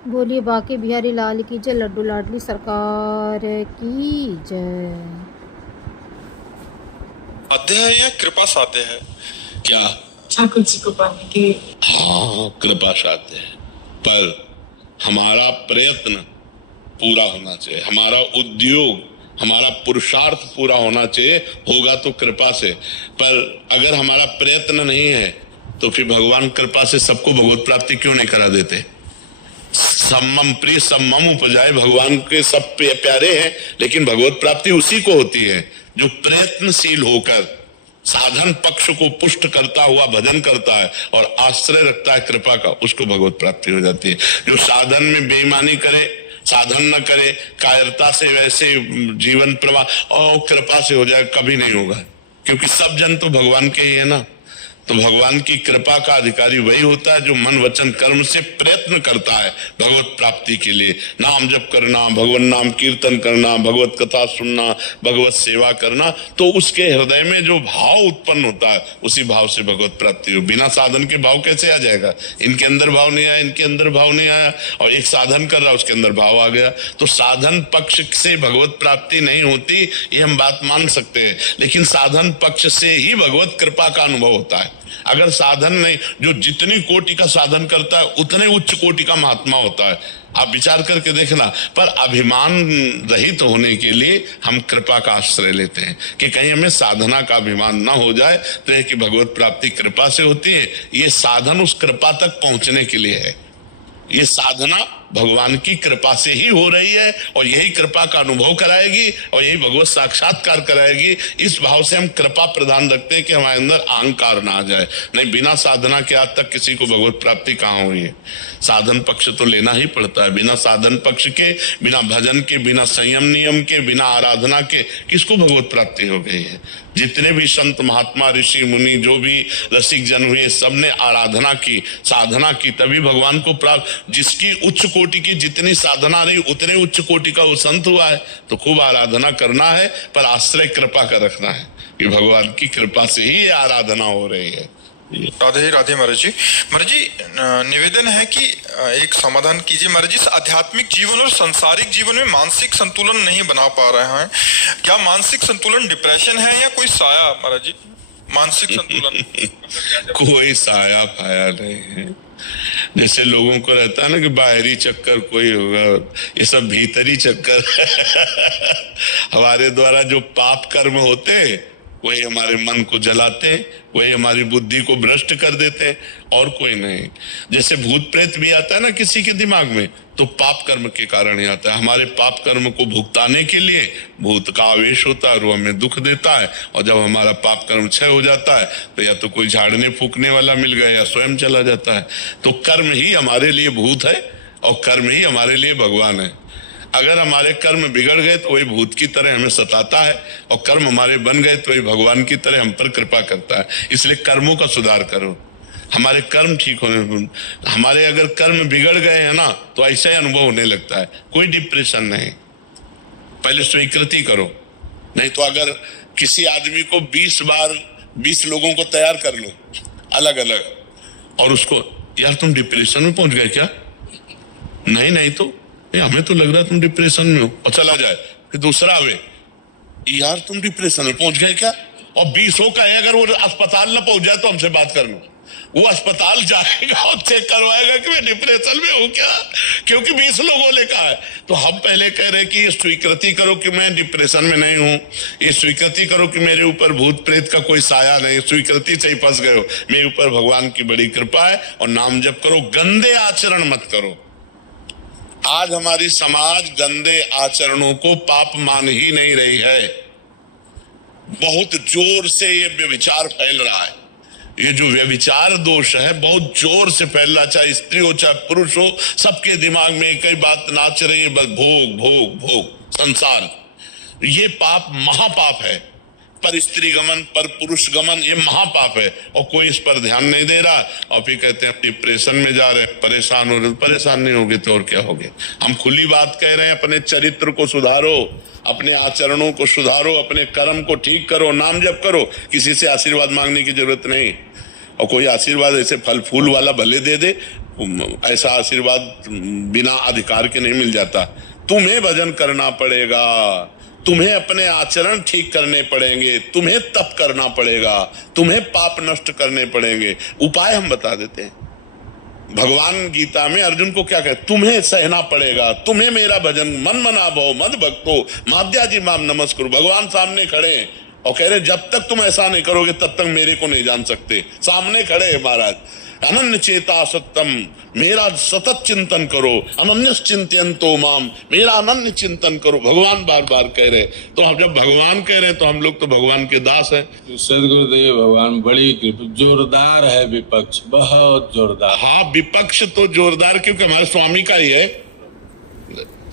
बोलिए बाकी बिहारी लाल की जय, लड्डू लाडली सरकार की जय। साध्य है या कृपा साध्य है? क्या? ठाकुर जी को पाने की। हाँ, कृपा साध्य है, पर हमारा प्रयत्न पूरा होना चाहिए, हमारा उद्योग, हमारा पुरुषार्थ पूरा होना चाहिए। होगा तो कृपा से, पर अगर हमारा प्रयत्न नहीं है तो फिर भगवान कृपा से सबको भगवत प्राप्ति क्यों नहीं करा देते? सम्मम प्रिय सम्मम उपजाए, भगवान के सब प्यारे हैं, लेकिन भगवत प्राप्ति उसी को होती है जो प्रयत्नशील होकर साधन पक्ष को पुष्ट करता हुआ भजन करता है और आश्रय रखता है कृपा का, उसको भगवत प्राप्ति हो जाती है। जो साधन में बेईमानी करे, साधन न करे, कायरता से वैसे जीवन प्रवाह और कृपा से हो जाए, कभी नहीं होगा, क्योंकि सब जन तो भगवान के ही है ना। तो भगवान की कृपा का अधिकारी वही होता है जो मन वचन कर्म से प्रयत्न करता है भगवत प्राप्ति के लिए। नाम जप करना, भगवान नाम कीर्तन करना, भगवत कथा सुनना, भगवत सेवा करना, तो उसके हृदय में जो भाव उत्पन्न होता है उसी भाव से भगवत प्राप्ति हो। बिना साधन के भाव कैसे आ जाएगा? इनके अंदर भाव नहीं आया, इनके अंदर भाव नहीं आया, और एक साधन कर रहा उसके अंदर भाव आ गया। तो साधन पक्ष से भगवत प्राप्ति नहीं होती, ये हम बात मान सकते हैं, लेकिन साधन पक्ष से ही भगवत कृपा का अनुभव होता है। अगर साधन नहीं, जो जितनी कोटि का साधन करता है उतने उच्च कोटि का महात्मा होता है। आप विचार करके देखना। पर अभिमान रहित होने के लिए हम कृपा का आश्रय लेते हैं कि कहीं हमें साधना का अभिमान ना हो जाए, तो यह कि भगवत प्राप्ति कृपा से होती है। ये साधन उस कृपा तक पहुंचने के लिए है। ये साधना भगवान की कृपा से ही हो रही है और यही कृपा का अनुभव कराएगी और यही भगवत साक्षात्कार कराएगी। इस भाव से हम कृपा प्रदान रखते हैं कि हमारे अंदर अहंकार ना आ जाए। नहीं, बिना साधना के आज तक किसी को भगवत प्राप्ति कहाँ हुई है? साधन पक्ष तो लेना ही पड़ता है। बिना साधन पक्ष के, बिना भजन के, बिना संयम नियम के, बिना आराधना के किसको भगवत प्राप्ति हो गई है? जितने भी संत महात्मा ऋषि मुनि, जो भी रसिक जन हुए, सबने आराधना की, साधना की, तभी भगवान को प्राप्त। जिसकी उच्च कोटि की जितनी साधना नहीं, उतने उच्च कोटि का वो संत हुआ है। तो खूब आराधना करना है, पर आश्रय कृपा का रखना है कि भगवान की कृपा से ही ये आराधना हो रही है। राधे राधे महाराज जी। महाराज जी, निवेदन है कि एक समाधान कीजिए महाराज जी। आध्यात्मिक जीवन और सांसारिक जीवन में मानसिक संतुलन नहीं बना पा रहे हैं, क्या मानसिक संतुलन डिप्रेशन है या कोई साया? महाराज जी, मानसिक संतुलन कोई साया पाया नहीं है। जैसे लोगों को रहता है ना कि बाहरी चक्कर कोई होगा, ये सब भीतरी चक्कर हमारे द्वारा जो पाप कर्म होते वही हमारे मन को जलाते, वही हमारी बुद्धि को भ्रष्ट कर देते, और कोई नहीं। जैसे भूत प्रेत भी आता है ना किसी के दिमाग में, तो पाप कर्म के कारण ही आता है। हमारे पाप कर्म को भुगताने के लिए भूत का आवेश होता है और वो हमें दुख देता है, और जब हमारा पाप कर्म क्षय हो जाता है तो या तो कोई झाड़ने फूकने वाला मिल गया या स्वयं चला जाता है। तो कर्म ही हमारे लिए भूत है और कर्म ही हमारे लिए भगवान है। अगर हमारे कर्म बिगड़ गए तो वही भूत की तरह हमें सताता है, और कर्म हमारे बन गए तो वही भगवान की तरह हम पर कृपा करता है। इसलिए कर्मों का सुधार करो, हमारे कर्म ठीक होने। हमारे अगर कर्म बिगड़ गए हैं ना तो ऐसा ही अनुभव होने लगता है। कोई डिप्रेशन नहीं, पहले स्वीकृति करो। नहीं तो अगर किसी आदमी को 20 बार 20 लोगों को तैयार कर लो अलग अलग, और उसको, यार तुम डिप्रेशन में पहुंच गए क्या? नहीं तो हमें तो लग रहा है तुम डिप्रेशन में हो, और चला जाए। फिर दूसरा आवे, यार तुम डिप्रेशन में पहुंच गए क्या? और 20 का है, अगर वो अस्पताल ना पहुंच जाए तो हमसे बात कर लो। वो अस्पताल जाएगा और चेक करवाएगा कि मैं डिप्रेशन में हूं क्या, क्योंकि 20 लोगों ने कहा है। तो हम पहले कह रहे कि ये स्वीकृति करो कि मैं डिप्रेशन में नहीं हूं, ये स्वीकृति करो कि मेरे ऊपर भूत प्रेत का कोई साया नहीं, स्वीकृति से ही फंस गए हो। मेरे ऊपर भगवान की बड़ी कृपा है, और नाम जप करो, गंदे आचरण मत करो। आज हमारी समाज गंदे आचरणों को पाप मान ही नहीं रही है। बहुत जोर से ये व्यभिचार फैल रहा है। ये जो व्यभिचार दोष है बहुत जोर से फैल रहा, चाहे स्त्री हो चाहे पुरुष हो, सबके दिमाग में एक ही बात नाच रही है, बस भोग भोग भोग संसार। ये पाप महापाप है। पर स्त्री गमन, पर पुरुष गमन, ये महापाप है, और कोई इस पर ध्यान नहीं दे रहा। और फिर कहते हैं डिप्रेशन में जा रहे, परेशान हो रहे। परेशान नहीं होगे तो और क्या होगे? हम खुली बात कह रहे हैं, अपने चरित्र को सुधारो, अपने आचरणों को सुधारो, अपने कर्म को ठीक करो, नाम जप करो। किसी से आशीर्वाद मांगने की जरूरत नहीं, और कोई आशीर्वाद ऐसे फल फूल वाला भले दे दे, ऐसा आशीर्वाद बिना अधिकार के नहीं मिल जाता। तुम्हें भजन करना पड़ेगा, तुम्हें अपने आचरण ठीक करने पड़ेंगे, तुम्हें तप करना पड़ेगा, तुम्हें पाप नष्ट करने पड़ेंगे। उपाय हम बता देते हैं। भगवान गीता में अर्जुन को क्या कहते, तुम्हें सहना पड़ेगा, तुम्हें मेरा भजन मन मना भव मद भक्तो माद्याजी माम नमस्कुरु। भगवान सामने खड़े हैं और कह रहे जब तक तुम ऐसा नहीं करोगे तब तक मेरे को नहीं जान सकते। सामने खड़े हैं महाराज। अनन्य चेता सत्यम, मेरा सतत चिंतन करो। अनन्य चिंतयन्तो माम, मेरा अनन्य चिंतन करो। भगवान बार बार कह रहे। तो अब जब भगवान कह रहे हैं तो हम लोग तो भगवान के दास हैं। सदगुरुदेव भगवान बड़ी जोरदार है विपक्ष, बहुत जोरदार। हाँ, विपक्ष तो जोरदार क्योंकि हमारे स्वामी का ही है,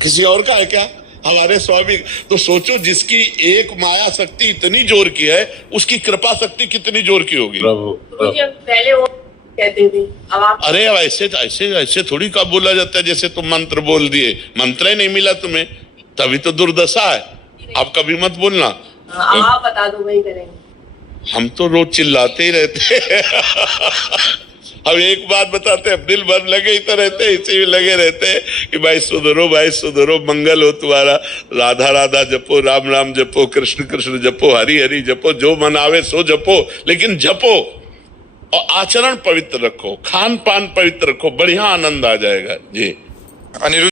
किसी और का है क्या? हमारे स्वामी। तो सोचो, जिसकी एक माया शक्ति इतनी जोर की है, उसकी कृपा शक्ति कितनी जोर की होगी। प्रभु पहले वो कहते थे, अब आप अरे अब ऐसे थोड़ी का बोला जाता है जैसे तुम मंत्र बोल दिए। मंत्र ही नहीं मिला तुम्हें, तभी तो दुर्दशा है। अब कभी मत बोलना। अब आप बता दो, वही करेंगे। हम तो रोज चिल्लाते ही रहते अब एक बात बताते हैं, दिल भर लगे ही तो रहते, इसी में लगे रहते हैं कि भाई सुधरो, मंगल हो तुम्हारा। राधा राधा जपो, राम राम जपो, कृष्ण कृष्ण जपो, हरि हरि जपो, जो मन आवे सो जपो, लेकिन जपो और आचरण पवित्र रखो, खान पान पवित्र रखो, बढ़िया आनंद आ जाएगा जी। अनिरुद्ध